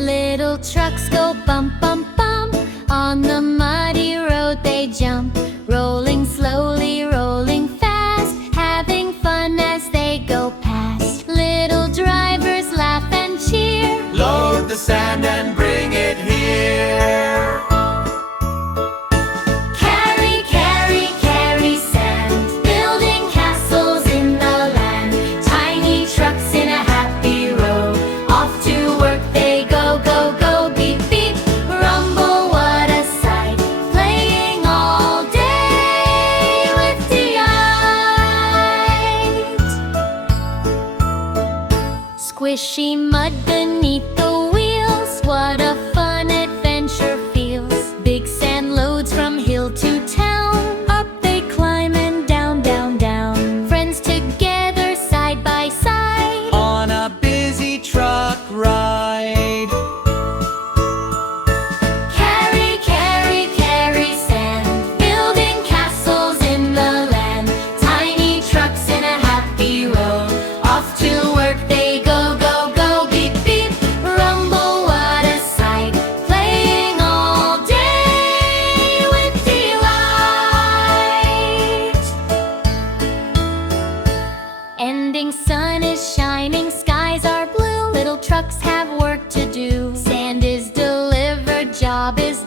Little trucks go bump, bump, bump. On the muddy road they jump, rolling slowly, rolling fast, having fun as they go past. Little drivers laugh and cheer. Load the sand and bring it here. Carry, carry, carry sand, building castles in the land. Tiny trucks in a happy row, off to work they go, go, go. Beep, beep, rumble, what a sight, playing all day with delight. Squishy mud beneath the wheels, what a fun adventure feels. Big sand loads from hill to town, up they climb and down, down, down. Friends together side by side, On a busy truck ride. carry, carry, carry sand, building castles in the land. Tiny trucks in a happy row, off to work they go, go, go. Beep, beep, rumble, what a sight, playing all day with delight. Ending sun is shining, skies are blue. Little trucks have work to do. Sand is delivered, job is